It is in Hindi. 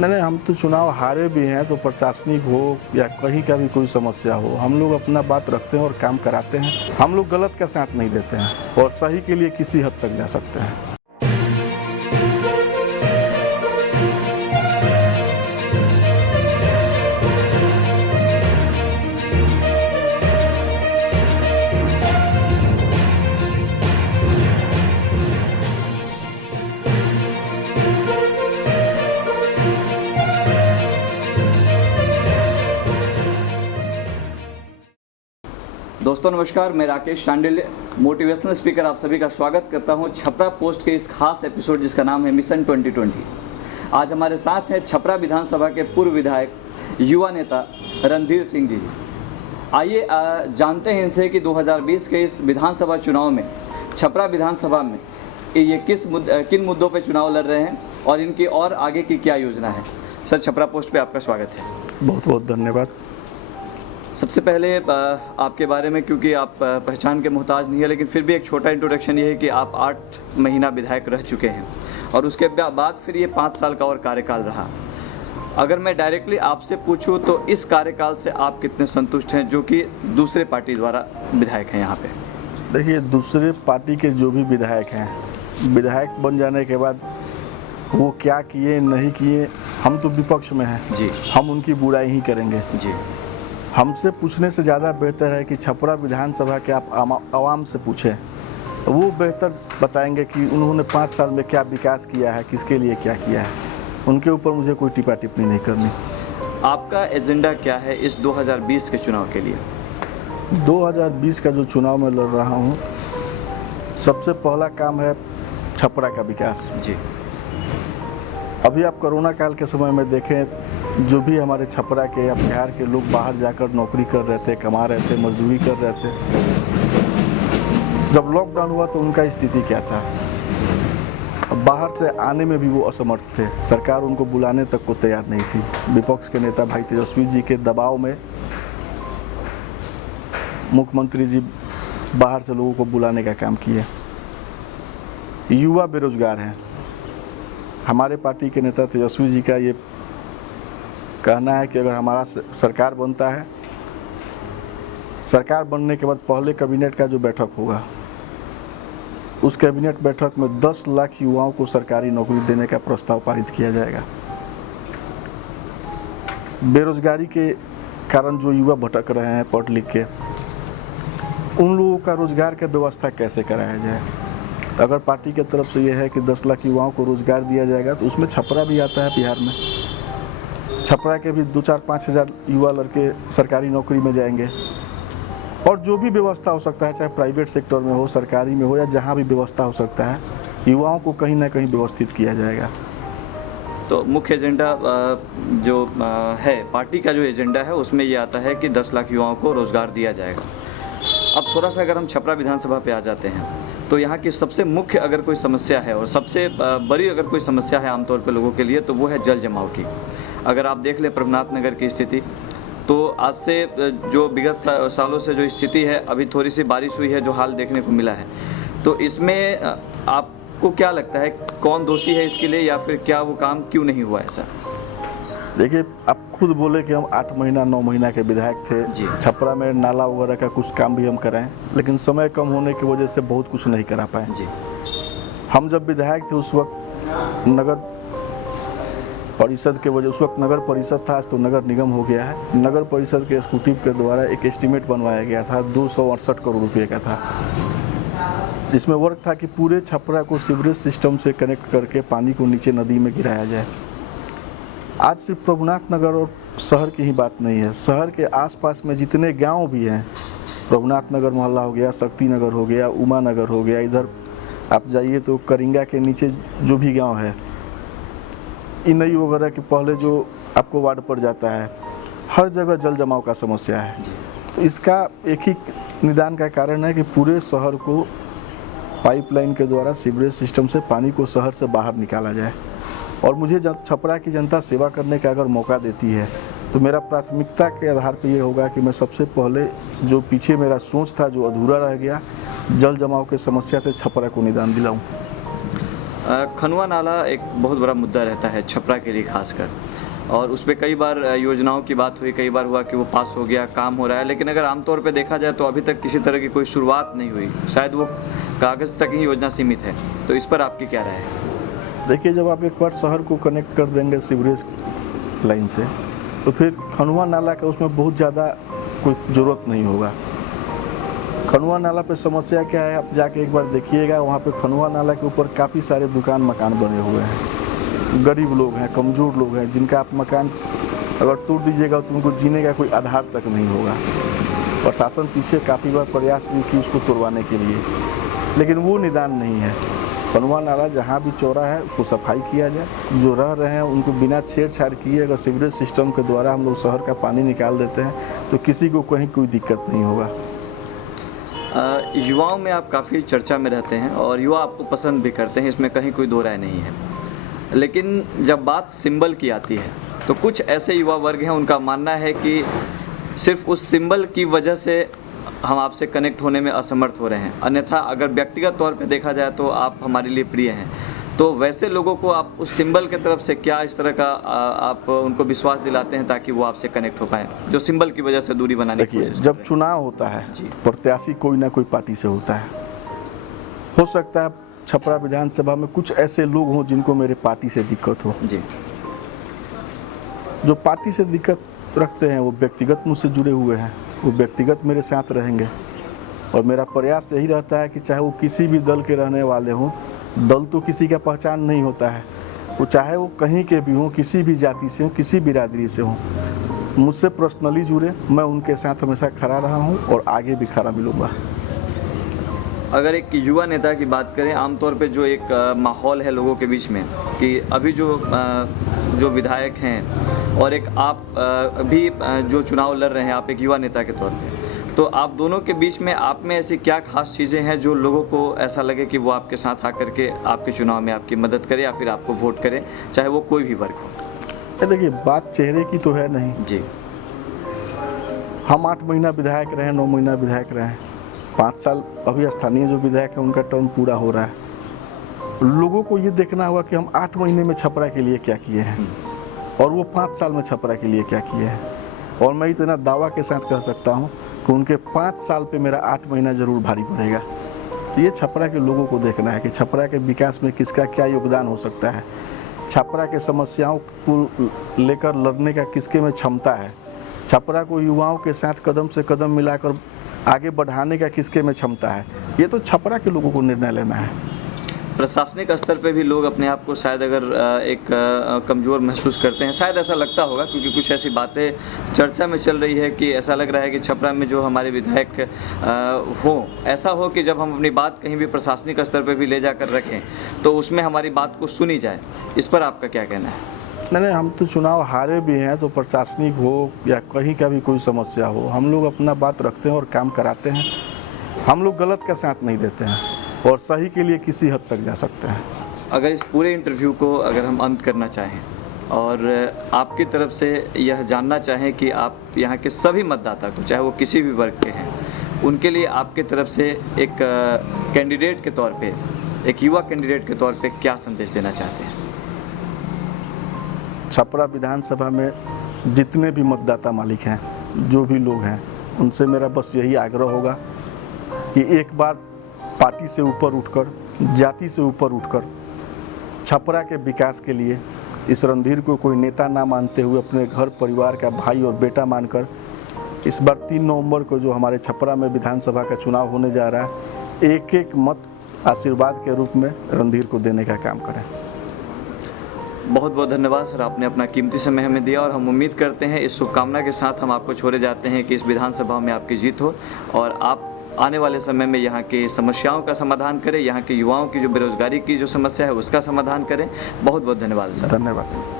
नहीं, हम तो चुनाव हारे भी हैं, तो प्रशासनिक हो या कहीं का भी कोई समस्या हो, हम लोग अपना बात रखते हैं और काम कराते हैं। हम लोग गलत का साथ नहीं देते हैं और सही के लिए किसी हद तक जा सकते हैं। दोस्तों नमस्कार, मैं राकेश शांडिल्य, मोटिवेशनल स्पीकर आप सभी का स्वागत करता हूं छपरा पोस्ट के इस खास एपिसोड जिसका नाम है मिशन 2020। आज हमारे साथ हैं छपरा विधानसभा के पूर्व विधायक, युवा नेता रणधीर सिंह जी। आइए जानते हैं इनसे कि 2020 के इस विधानसभा चुनाव में छपरा विधानसभा में ये किन मुद्दों पर चुनाव लड़ रहे हैं और इनकी और आगे की क्या योजना है। सर, छपरा पोस्ट पे आपका स्वागत है। बहुत बहुत धन्यवाद। सबसे पहले आपके बारे में, क्योंकि आप पहचान के मोहताज नहीं है, लेकिन फिर भी एक छोटा इंट्रोडक्शन ये है कि आप 8 महीना विधायक रह चुके हैं और उसके बाद फिर ये 5 साल का और कार्यकाल रहा। अगर मैं डायरेक्टली आपसे पूछूं तो इस कार्यकाल से आप कितने संतुष्ट हैं, जो कि दूसरे पार्टी द्वारा विधायक हैं यहाँ पे? देखिए, दूसरे पार्टी के जो भी विधायक हैं, विधायक बन जाने के बाद वो क्या किए नहीं किए, हम तो विपक्ष में हैं जी, हम उनकी बुराई ही करेंगे जी। हमसे पूछने से ज़्यादा बेहतर है कि छपरा विधानसभा के आप आवाम से पूछें, वो बेहतर बताएंगे कि उन्होंने 5 साल में क्या विकास किया है, किसके लिए क्या किया है। उनके ऊपर मुझे कोई टिप्पा टिप्पणी नहीं करनी। आपका एजेंडा क्या है इस 2020 के चुनाव के लिए? 2020 का जो चुनाव में लड़ रहा हूँ, सबसे पहला काम है छपरा का विकास। जी। अभी आप कोरोना काल के समय में देखें, जो भी हमारे छपरा के या बिहार के लोग बाहर जाकर नौकरी कर रहे थे, कमा रहे थे, मजदूरी कर रहे थे, जब लॉकडाउन हुआ तो उनका स्थिति क्या था? बाहर से आने में भी वो असमर्थ थे, सरकार उनको बुलाने तक को तैयार नहीं थी। विपक्ष के नेता भाई तेजस्वी जी के दबाव में मुख्यमंत्री जी बाहर से लोगों को बुलाने का काम किए। युवा बेरोजगार हैं। हमारे पार्टी के नेता तेजस्वी जी का ये कहना है कि अगर हमारा सरकार बनता है, सरकार बनने के बाद पहले कैबिनेट का जो बैठक होगा, उस कैबिनेट बैठक में 10 लाख युवाओं को सरकारी नौकरी देने का प्रस्ताव पारित किया जाएगा। बेरोजगारी के कारण जो युवा भटक रहे हैं पढ़ लिख के, उन लोगों का रोजगार की व्यवस्था कैसे कराया जाए। अगर पार्टी की तरफ से यह है कि 10 लाख युवाओं को रोजगार दिया जाएगा, तो उसमें छपरा भी आता है। बिहार में छपरा के भी 2-4-5 हज़ार युवा लड़के सरकारी नौकरी में जाएंगे और जो भी व्यवस्था हो सकता है, चाहे प्राइवेट सेक्टर में हो, सरकारी में हो, या जहां भी व्यवस्था हो सकता है, युवाओं को कहीं ना कहीं व्यवस्थित किया जाएगा। तो मुख्य एजेंडा जो है पार्टी का, जो एजेंडा है उसमें ये आता है कि 10 लाख युवाओं को रोजगार दिया जाएगा। अब थोड़ा सा अगर हम छपरा विधानसभा पे आ जाते हैं, तो यहाँ की सबसे मुख्य अगर कोई समस्या है और सबसे बड़ी अगर कोई समस्या है आमतौर पर लोगों के लिए, तो वो है जल जमाव की। अगर आप देख लें प्रभुनाथ नगर की स्थिति, तो आज से जो विगत सालों से जो स्थिति है, अभी थोड़ी सी बारिश हुई है जो हाल देखने को मिला है, तो इसमें आपको क्या लगता है कौन दोषी है इसके लिए, या फिर क्या वो काम क्यों नहीं हुआ ऐसा? देखिए, आप खुद बोले कि हम 8 महीना 9 महीना के विधायक थे। छपरा में नाला वगैरह का कुछ काम भी हम कराएं, लेकिन समय कम होने की वजह से बहुत कुछ नहीं करा पाए जी। हम जब विधायक थे उस वक्त नगर परिषद के वजह, उस वक्त नगर परिषद था, आज तो नगर निगम हो गया है। नगर परिषद के एग्जीक्यूटिव के द्वारा एक एस्टीमेट बनवाया गया था, 268 करोड़ रुपये का था, जिसमें वर्क था कि पूरे छपरा को सीवरेज सिस्टम से कनेक्ट करके पानी को नीचे नदी में गिराया जाए। आज सिर्फ प्रभुनाथ नगर और शहर की ही बात नहीं है, शहर के आसपास में जितने गांव भी हैं, प्रभुनाथ नगर मोहल्ला हो गया, शक्ति नगर हो गया, उमा नगर हो गया, इधर आप जाइए तो करिंगा के नीचे जो भी गांव है, इनई वगैरह के पहले जो आपको वार्ड पड़ जाता है, हर जगह जल जमाव का समस्या है। तो इसका एक ही निदान का कारण है कि पूरे शहर को पाइपलाइन के द्वारा सीवरेज सिस्टम से पानी को शहर से बाहर निकाला जाए। और मुझे छपरा की जनता सेवा करने का अगर मौका देती है, तो मेरा प्राथमिकता के आधार पर ये होगा कि मैं सबसे पहले जो पीछे मेरा सोच था, जो अधूरा रह गया, जल जमाव की समस्या से छपरा को निदान दिलाऊं। खनुआ नाला एक बहुत बड़ा मुद्दा रहता है छपरा के लिए खासकर, और उस पर कई बार योजनाओं की बात हुई, कई बार हुआ कि वो पास हो गया, काम हो रहा है, लेकिन अगर आमतौर पे देखा जाए तो अभी तक किसी तरह की कोई शुरुआत नहीं हुई, शायद वो कागज़ तक ही योजना सीमित है। तो इस पर आपकी क्या राय है? देखिए, जब आप एक बार शहर को कनेक्ट कर देंगे सीवरेज लाइन से, तो फिर खनुआ नाला का उसमें बहुत ज़्यादा कोई ज़रूरत नहीं होगा। खनुआ नाला पे समस्या क्या है, आप जाके एक बार देखिएगा, वहाँ पे खनुआ नाला के ऊपर काफ़ी सारे दुकान मकान बने हुए हैं। गरीब लोग हैं, कमज़ोर लोग हैं, जिनका आप मकान अगर तोड़ दीजिएगा तो उनको जीने का कोई आधार तक नहीं होगा। प्रशासन पीछे काफ़ी बार प्रयास भी की उसको तोड़वाने के लिए, लेकिन वो निदान नहीं है। खनुआ नाला जहाँ भी चौड़ा है उसको सफाई किया जाए, जो रह रहे हैं उनको बिना छेड़छाड़ किए अगर सीवरेज सिस्टम के द्वारा हम लोग शहर का पानी निकाल देते हैं तो किसी को कहीं कोई दिक्कत नहीं होगा। युवाओं में आप काफ़ी चर्चा में रहते हैं और युवा आपको पसंद भी करते हैं, इसमें कहीं कोई दो राय नहीं है, लेकिन जब बात सिंबल की आती है तो कुछ ऐसे युवा वर्ग हैं, उनका मानना है कि सिर्फ उस सिंबल की वजह से हम आपसे कनेक्ट होने में असमर्थ हो रहे हैं, अन्यथा अगर व्यक्तिगत तौर पे देखा जाए तो आप हमारे लिए प्रिय हैं। तो वैसे लोगों को आप उस सिंबल के तरफ से क्या इस तरह का आप उनको विश्वास दिलाते हैं ताकि वो आपसे कनेक्ट हो पाए, जो सिंबल की वजह से दूरी बनाने की कोशिश? जब चुनाव होता है, प्रत्याशी कोई ना कोई पार्टी से होता है। हो सकता है छपरा विधानसभा में कुछ ऐसे लोग हों जिनको मेरे पार्टी से दिक्कत हो जी। जो पार्टी से दिक्कत रखते हैं वो व्यक्तिगत मुझसे जुड़े हुए हैं, वो व्यक्तिगत मेरे साथ रहेंगे, और मेरा प्रयास यही रहता है कि चाहे वो किसी भी दल के रहने वाले हों, दल तो किसी का पहचान नहीं होता है, वो चाहे वो कहीं के भी हों, किसी भी जाति से हों, किसी बिरादरी से हों, मुझसे पर्सनली जुड़े, मैं उनके साथ हमेशा खड़ा रहा हूँ और आगे भी खड़ा मिलूँगा। अगर एक युवा नेता की बात करें, आमतौर पे जो एक माहौल है लोगों के बीच में कि अभी जो विधायक हैं और एक आप भी जो चुनाव लड़ रहे हैं, आप एक युवा नेता के तौर पे, तो आप दोनों के बीच में आप में ऐसी क्या खास चीज़ें हैं जो लोगों को ऐसा लगे कि वो आपके साथ आकर के आपके चुनाव में आपकी मदद करे या फिर आपको वोट करे, चाहे वो कोई भी वर्ग हो? देखिए, बात चेहरे की तो है नहीं जी। हम 8 महीना विधायक रहे, 9 महीना विधायक रहे, 5 साल अभी स्थानीय जो विधायक है उनका टर्म पूरा हो रहा है। लोगों को ये देखना होगा कि हम 8 महीने में छपरा के लिए क्या किए हैं और वो 5 साल में छपरा के लिए क्या किए हैं। और मैं इतना दावा के साथ कह सकता हूँ कि उनके 5 साल पे मेरा 8 महीना ज़रूर भारी पड़ेगा। तो ये छपरा के लोगों को देखना है कि छपरा के विकास में किसका क्या योगदान हो सकता है, छपरा के समस्याओं को लेकर लड़ने का किसके में क्षमता है, छपरा को युवाओं के साथ कदम से कदम मिलाकर आगे बढ़ाने का किसके में क्षमता है। ये तो छपरा के लोगों को निर्णय लेना है। प्रशासनिक स्तर पे भी लोग अपने आप को शायद अगर एक कमज़ोर महसूस करते हैं, शायद ऐसा लगता होगा, क्योंकि कुछ ऐसी बातें चर्चा में चल रही है कि ऐसा लग रहा है कि छपरा में जो हमारे विधायक हो, ऐसा हो कि जब हम अपनी बात कहीं भी प्रशासनिक स्तर पे भी ले जाकर रखें तो उसमें हमारी बात को सुनी जाए। इस पर आपका क्या कहना है? नहीं, हम तो चुनाव हारे भी हैं, तो प्रशासनिक हो या कहीं का भी कोई समस्या हो, हम लोग अपना बात रखते हैं और काम कराते हैं। हम लोग गलत का साथ नहीं देते हैं और सही के लिए किसी हद तक जा सकते हैं। अगर इस पूरे इंटरव्यू को अगर हम अंत करना चाहें और आपकी तरफ से यह जानना चाहें कि आप यहाँ के सभी मतदाता को, चाहे वो किसी भी वर्ग के हैं, उनके लिए आपकी तरफ से एक कैंडिडेट के तौर पे, एक युवा कैंडिडेट के तौर पे क्या संदेश देना चाहते हैं? छपरा विधानसभा में जितने भी मतदाता मालिक हैं, जो भी लोग हैं, उनसे मेरा बस यही आग्रह होगा कि एक बार पार्टी से ऊपर उठकर, जाति से ऊपर उठकर छपरा के विकास के लिए इस रणधीर को कोई नेता ना मानते हुए अपने घर परिवार का भाई और बेटा मानकर इस बार 3 नवंबर को जो हमारे छपरा में विधानसभा का चुनाव होने जा रहा है, एक एक मत आशीर्वाद के रूप में रणधीर को देने का काम करें। बहुत बहुत धन्यवाद सर, आपने अपना कीमती समय हमें दिया और हम उम्मीद करते हैं, इस शुभकामना के साथ हम आपको छोड़े जाते हैं कि इस विधानसभा में आपकी जीत हो और आप आने वाले समय में यहाँ की समस्याओं का समाधान करें, यहाँ के युवाओं की जो बेरोजगारी की जो समस्या है उसका समाधान करें। बहुत बहुत धन्यवाद सर। धन्यवाद।